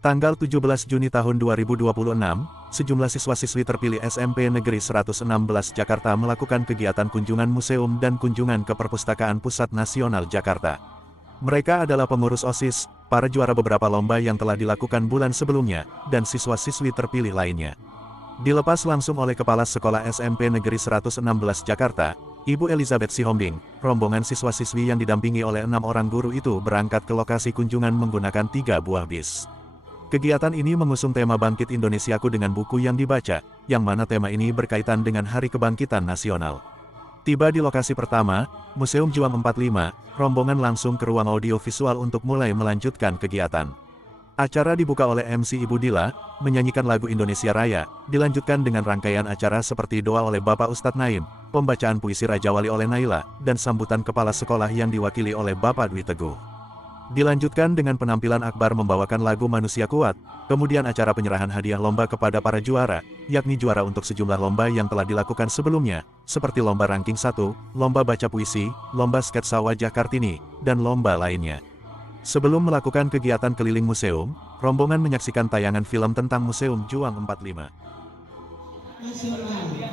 Tanggal 17 Juni tahun 2026, sejumlah siswa-siswi terpilih SMP Negeri 116 Jakarta melakukan kegiatan kunjungan museum dan kunjungan ke Perpustakaan Pusat Nasional Jakarta. Mereka adalah pengurus OSIS, para juara beberapa lomba yang telah dilakukan bulan sebelumnya, dan siswa-siswi terpilih lainnya. Dilepas langsung oleh Kepala Sekolah SMP Negeri 116 Jakarta, Ibu Elizabeth Sihombing, rombongan siswa-siswi yang didampingi oleh 6 orang guru itu berangkat ke lokasi kunjungan menggunakan 3 buah bis. Kegiatan ini mengusung tema Bangkit Indonesiaku dengan buku yang dibaca, yang mana tema ini berkaitan dengan Hari Kebangkitan Nasional. Tiba di lokasi pertama, Museum Juang 45, rombongan langsung ke ruang audio visual untuk mulai melanjutkan kegiatan. Acara dibuka oleh MC Ibu Dila, menyanyikan lagu Indonesia Raya, dilanjutkan dengan rangkaian acara seperti doa oleh Bapak Ustadz Naim, pembacaan puisi Raja Wali oleh Naila, dan sambutan kepala sekolah yang diwakili oleh Bapak Dwi Teguh. Dilanjutkan dengan penampilan Akbar membawakan lagu Manusia Kuat, kemudian acara penyerahan hadiah lomba kepada para juara, yakni juara untuk sejumlah lomba yang telah dilakukan sebelumnya, seperti lomba ranking 1, lomba baca puisi, lomba sketsa wajah Kartini, dan lomba lainnya. Sebelum melakukan kegiatan keliling museum, rombongan menyaksikan tayangan film tentang Museum Juang 45. Nasional, ya?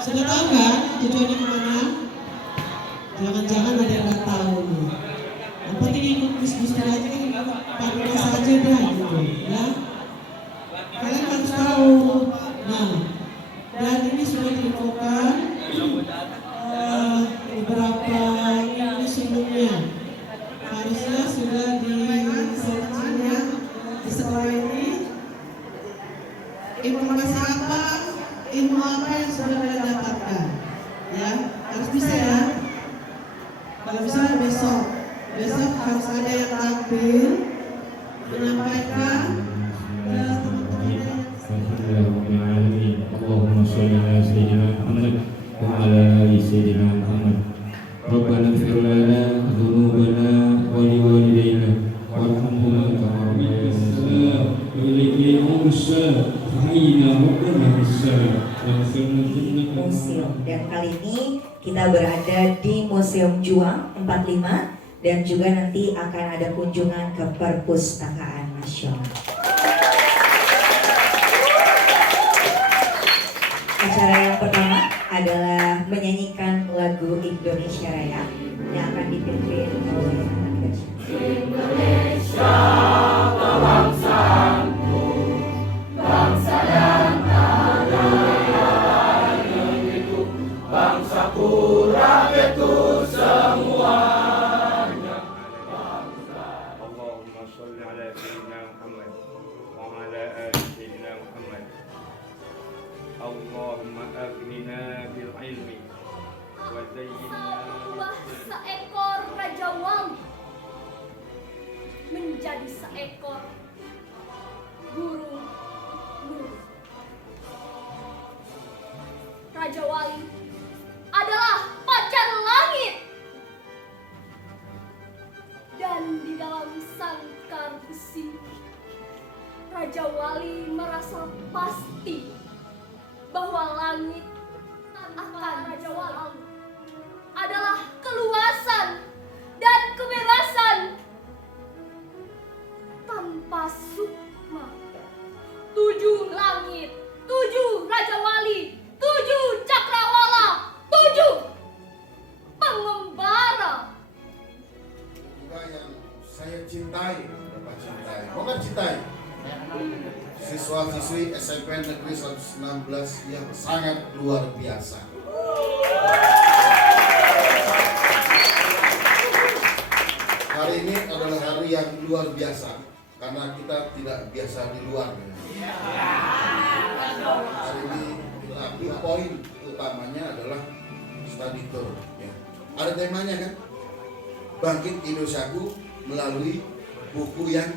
Sudah tahu kan tujuannya kemana? Jangan-jangan ada yang nggak tahu nih. Yang penting ikut bis-bis aja kan, pakai saja dah gitu, ya. Kalian harus tahu. Nah, dan ini sudah dilakukan beberapa minggu sebelumnya. Harusnya sudah di-searchingnya di sekolah ini. Informasi apa, ilmu apa yang sudah kalian dapatkan, ya harus bisa ya. Kalau misalnya besok harus ada yang tampil menyampaikan ke teman-teman. Allahumma sholli ala sayyidina Muhammad wa ala ali sayyidina Muhammad. Rabbana ighfir lana dhunubana wa liwalidayna warhamhuma kama rabbayana saghira wa ilayka al-mursal hayyina rabbana bis-salam wa sallallahu museum. Dan kali ini kita berada di Museum Juang 45 dan juga nanti akan ada kunjungan ke Perpustakaan Nasional. Acara yang pertama adalah menyanyikan lagu Indonesia Raya yang akan dipimpin oleh anak Indonesia. Indonesia, bangsaku, bangsa dan tanah air negeriku, bangsaku, rakyatku semuanya. Allahumma sholli ala sayyidina Muhammad wa ala ali sayyidina Muhammad. Allahumma aghnina bil ilmi wa zayyinna seekor Raja Wali menjadi seekor burung nuri. Raja Wali adalah pacar langit, dan di dalam sangkar besi Raja Wali merasa pasti bahwa langit akan Raja Wali adalah keluasan dan kebebasan tanpa sukma. 7 langit, 7 Raja Wali, 7 cakrawala, 7 pengembara. Juga yang saya cintai, Bapak cintai, Bapak cintai. Siswa-siswi SMP Negeri 116 yang sangat luar biasa. Hari ini adalah hari yang luar biasa karena kita tidak biasa di luar. Hari ini, tapi poin utamanya adalah study tour. Ya. Ada temanya kan? Bangkit Indonesiaku melalui buku yang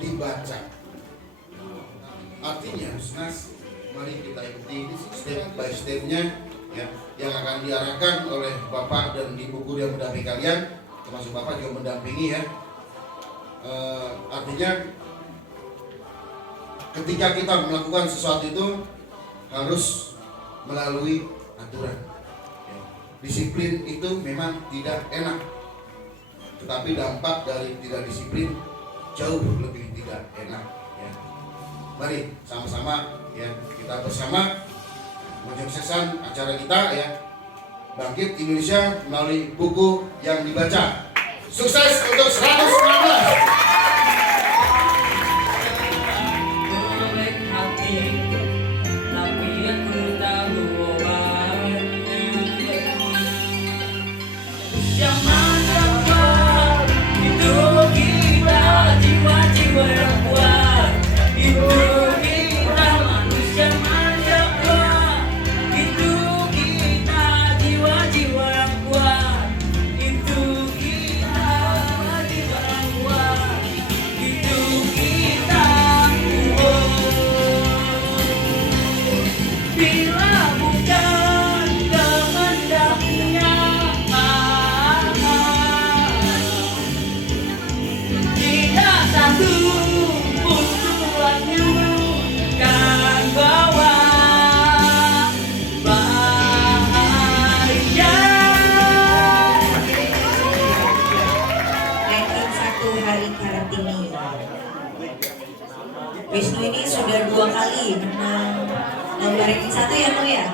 dibaca. Artinya, mari kita ikuti step by stepnya ya, yang akan diarahkan oleh Bapak dan Ibu guru yang mendampingi kalian, termasuk Bapak juga mendampingi ya. Artinya ketika kita melakukan sesuatu itu harus melalui aturan. Disiplin itu memang tidak enak, tetapi dampak dari tidak disiplin jauh lebih tidak enak ya. Mari sama-sama ya, kita bersama menyukseskan acara kita ya, Bangkit Indonesia melalui buku yang dibaca. Sukses untuk 119. Wisnu ini sudah 2 kali menang lomba ranking 1 ya, Nu ya?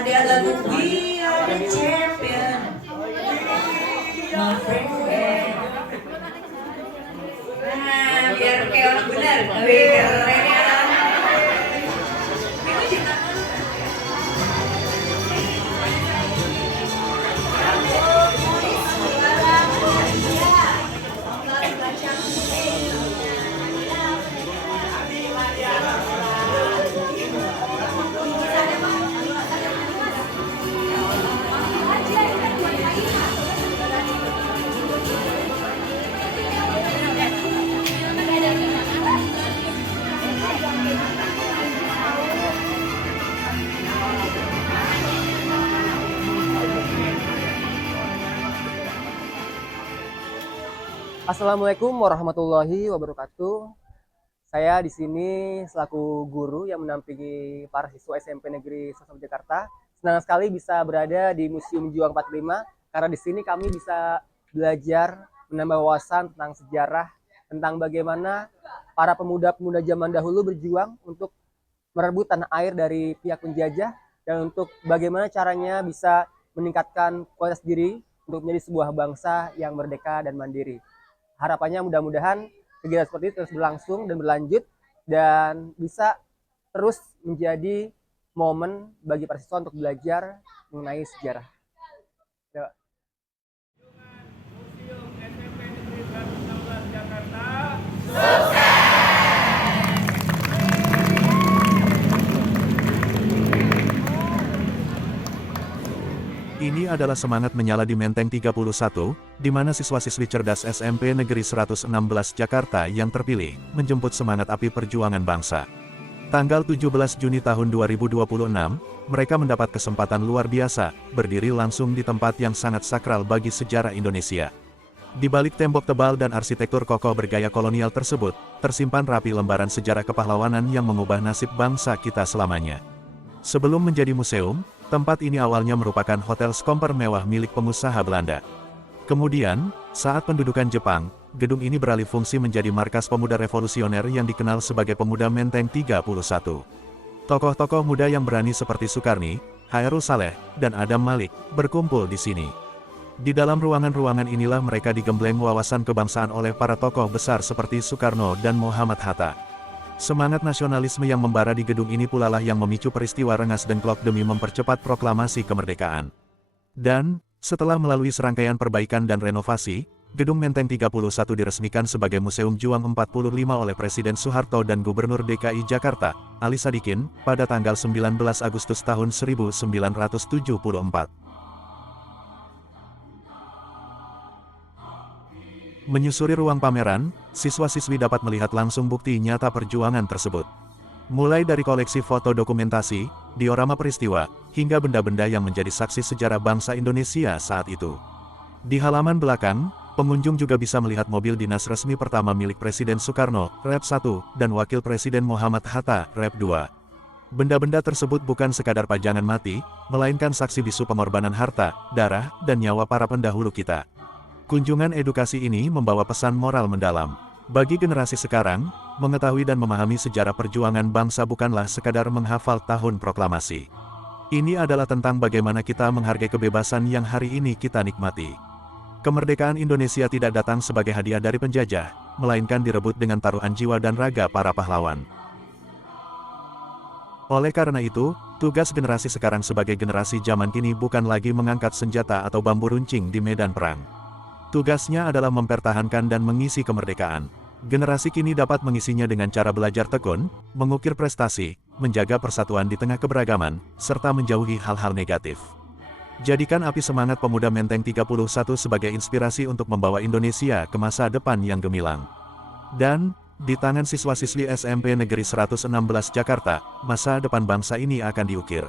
Ada lagu We Are the Champion, My Friend. Nah, biar kayak orang benar, tapi keren ya. Assalamualaikum warahmatullahi wabarakatuh. Saya di sini selaku guru yang mendampingi para siswa SMP Negeri 1 Jakarta. Senang sekali bisa berada di Museum Juang 45 karena di sini kami bisa belajar menambah wawasan tentang sejarah, tentang bagaimana para pemuda-pemuda zaman dahulu berjuang untuk merebut tanah air dari pihak penjajah dan untuk bagaimana caranya bisa meningkatkan kualitas diri untuk menjadi sebuah bangsa yang merdeka dan mandiri. Harapannya mudah-mudahan kegiatan seperti itu terus berlangsung dan berlanjut dan bisa terus menjadi momen bagi para siswa untuk belajar mengenai sejarah. Ya. Museum SMP Negeri 116 Jakarta. Ini adalah semangat menyala di Menteng 31, di mana siswa-siswi cerdas SMP Negeri 116 Jakarta yang terpilih, menjemput semangat api perjuangan bangsa. Tanggal 17 Juni tahun 2026, mereka mendapat kesempatan luar biasa, berdiri langsung di tempat yang sangat sakral bagi sejarah Indonesia. Di balik tembok tebal dan arsitektur kokoh bergaya kolonial tersebut, tersimpan rapi lembaran sejarah kepahlawanan yang mengubah nasib bangsa kita selamanya. Sebelum menjadi museum, tempat ini awalnya merupakan hotel skomper mewah milik pengusaha Belanda. Kemudian, saat pendudukan Jepang, gedung ini beralih fungsi menjadi markas pemuda revolusioner yang dikenal sebagai Pemuda Menteng 31. Tokoh-tokoh muda yang berani seperti Sukarni, Hairul Saleh, dan Adam Malik, berkumpul di sini. Di dalam ruangan-ruangan inilah mereka digembleng wawasan kebangsaan oleh para tokoh besar seperti Soekarno dan Muhammad Hatta. Semangat nasionalisme yang membara di gedung ini pula lah yang memicu peristiwa Rengas Dengklok demi mempercepat proklamasi kemerdekaan. Dan, setelah melalui serangkaian perbaikan dan renovasi, gedung Menteng 31 diresmikan sebagai Museum Juang 45 oleh Presiden Soeharto dan Gubernur DKI Jakarta, Ali Sadikin, pada tanggal 19 Agustus tahun 1974. Menyusuri ruang pameran, siswa-siswi dapat melihat langsung bukti nyata perjuangan tersebut. Mulai dari koleksi foto dokumentasi, diorama peristiwa, hingga benda-benda yang menjadi saksi sejarah bangsa Indonesia saat itu. Di halaman belakang, pengunjung juga bisa melihat mobil dinas resmi pertama milik Presiden Soekarno, Rep 1, dan Wakil Presiden Muhammad Hatta, Rep 2. Benda-benda tersebut bukan sekadar pajangan mati, melainkan saksi bisu pengorbanan harta, darah, dan nyawa para pendahulu kita. Kunjungan edukasi ini membawa pesan moral mendalam. Bagi generasi sekarang, mengetahui dan memahami sejarah perjuangan bangsa bukanlah sekadar menghafal tahun proklamasi. Ini adalah tentang bagaimana kita menghargai kebebasan yang hari ini kita nikmati. Kemerdekaan Indonesia tidak datang sebagai hadiah dari penjajah, melainkan direbut dengan taruhan jiwa dan raga para pahlawan. Oleh karena itu, tugas generasi sekarang sebagai generasi zaman kini bukan lagi mengangkat senjata atau bambu runcing di medan perang. Tugasnya adalah mempertahankan dan mengisi kemerdekaan. Generasi kini dapat mengisinya dengan cara belajar tekun, mengukir prestasi, menjaga persatuan di tengah keberagaman, serta menjauhi hal-hal negatif. Jadikan api semangat pemuda Menteng 31 sebagai inspirasi untuk membawa Indonesia ke masa depan yang gemilang. Dan, di tangan siswa-siswi SMP Negeri 116 Jakarta, masa depan bangsa ini akan diukir.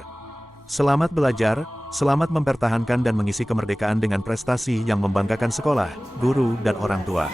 Selamat belajar, selamat mempertahankan dan mengisi kemerdekaan dengan prestasi yang membanggakan sekolah, guru, dan orang tua.